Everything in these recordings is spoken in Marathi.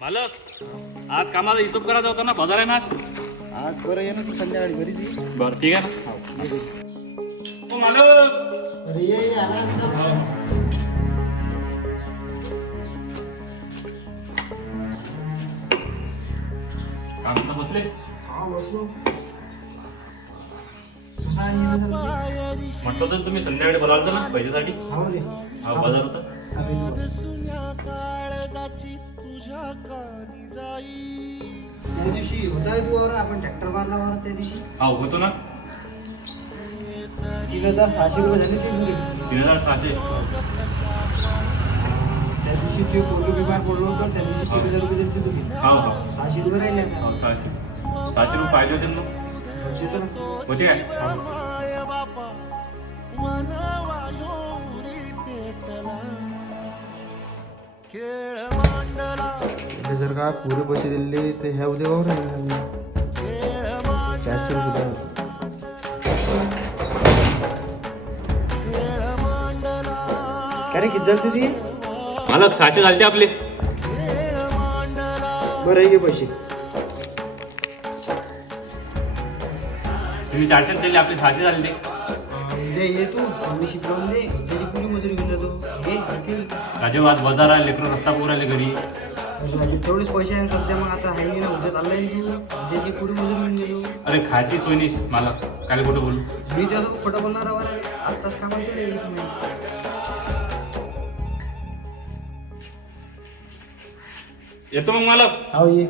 मालक आज कामाचा हिशोब करायचा होता ना बाजार आहे ना आज? आज बरं ये ना तू संध्याकाळी घरी ये. बरं ठीक आहे ना हो. ओ मालक अरे ये ये, आला ना. काम तर बसले हा, बसलो. तुझा आणि ये ना जरा. म्हटलं तर तुम्ही संध्याकाळी बोलावलं ना पैशासाठी हो रे. हा बाजार होता त्या दिवशी होता तू वर आपण ट्रॅक्टर मारला वर त्या दिवशी? हा होतो ना. तीन हजार सहाशे रुपये झाले ते पुरे तीन हजार सहाशे. त्या दिवशी ते पोरग बिमार पडलो होतो त्या दिवशी तीन हजार रुपये दिले तुम्ही हा सहाशे रुपये राहिले आता. हो सहाशे. सहाशे रुपये पाहिजे होते ना मग. देतो ना. होते काय? ते जर का पुरे पैसे दिले तर ह्या उद्या वावर चारशे रुपये. काय रे किती झाले तुझी मालक सहाशे झालते आपले. बरं आहे पैसे. तुम्ही चारशे दिले आपले सहाशे झाले ते उद्या ये तू. मी शिकवून दे. पुरी मजुरी घेऊन जातो? हे आणखी. राजे आज बाजार आहे लेकरं रस्ता पूर आले घरी. तेवढेच पैसे आहे सध्या मग आता आहे ना उद्या चाललाय. तू उद्याची पुरी मजुरी घेऊन गेलो. अरे खायची सोय नाही मला. काय कुठं बोलू? मी त्याला खोटं बोलणार आजचाच काम तुला येत नाही येतो मग मालक. हो ये.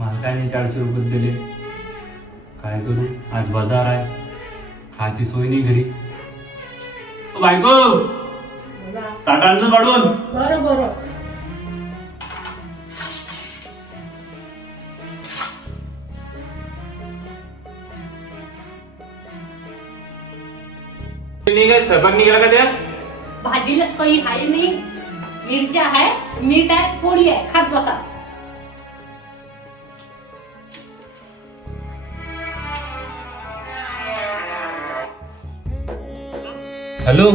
मालकाने चारशे रुपये दिले. काय करू? आज बाजार आहे. खायची सोय नाही घरी. ओ बायको! ताटांचं काढून. बरं बरं. नाही काय स्वयंपाक नाही केला का त्या? भाजीलाच काही आहे नाही. मिरच्या आहे मीठ आहे पोळी आहे. खात बसा. हॅलो?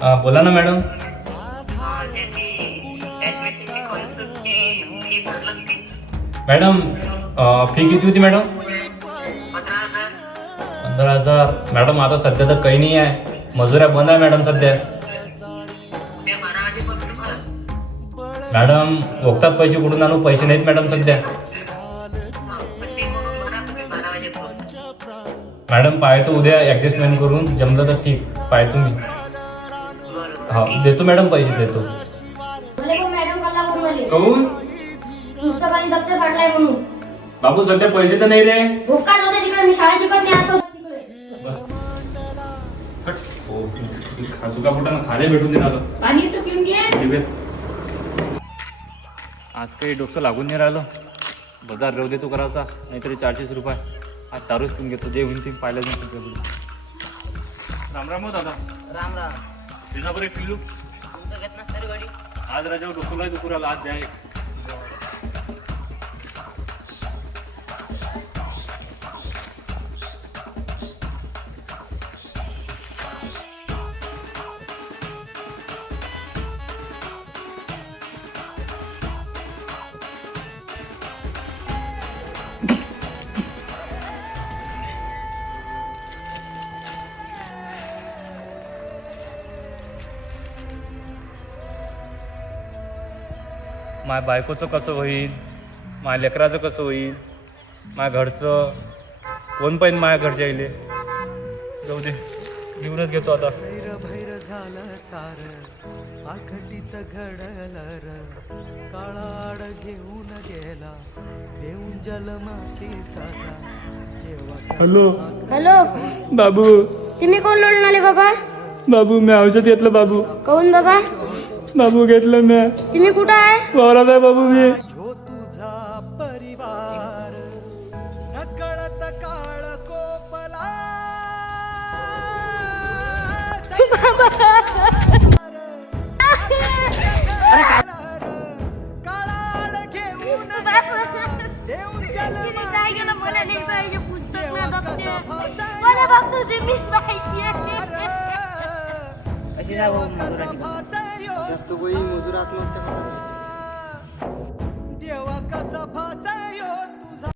हा बोला ना मॅडम. मॅडम फी किती होती मॅडम? पंधरा हजार. मॅडम आता सध्या तर काही नाही आहे. मजुऱ्या बंद आहे मॅडम सध्या. मॅडम ओघतात पैसे कुठून आणू? पैसे नाहीत मॅडम सध्या. मॅडम पाहतो उद्या ऍडजस्टमेंट करून जमलं तर ठीक. पाहतो मी हा देतो मॅडम पैसे देतो. कहून पुस्तकाने दप्तर फाटलाय म्हणून. बाबू सध्या पैसे तर नाही रे. भोकाच होते तिकडे मी शाळा शिकत नाही असतो तिकडे. बस. हट. हो खाले भेटून दे ना आता. पाणी तर पिऊन घे. दिवे. आज काही डोकं लागून नाही राहिलं. बाजार राहू दे तो करायचा नाहीतरी चारशेच रुपये. आज दारूच पिऊन घेतो जे होईल ते पाहिलं राम राम हो दादा. राम राम. तुझा बरं किलो तुमचं घेत नसतं रे गाडी. आज राजावर डोकं काय दुखू राहिलं आज द्या एक. माझ्या बायकोचं कसं होईल? माझ्या लेकराचं कसं होईल? माझ्या घरचं? कोण पाहिजे माझ्या घरच्या आईले जाऊ दे घेऊनच घेतो आता. भैर झालं सार आखटीत घडलं र. काळाड घेऊन गेला देऊन जलमाची सासा. हॅलो. हॅलो. बाबू. तुम्ही कोण लोळून आले बाबा? बाबू मी औषध घेतलं बाबू. कोण बाबा? बाबू घेतलं मी. तुम्ही कुठं आहे? वावरात आहे बाबू मी. मला फक्त तुम्हीच पाहिजे. अशी नाही भाऊ कसा मजुराची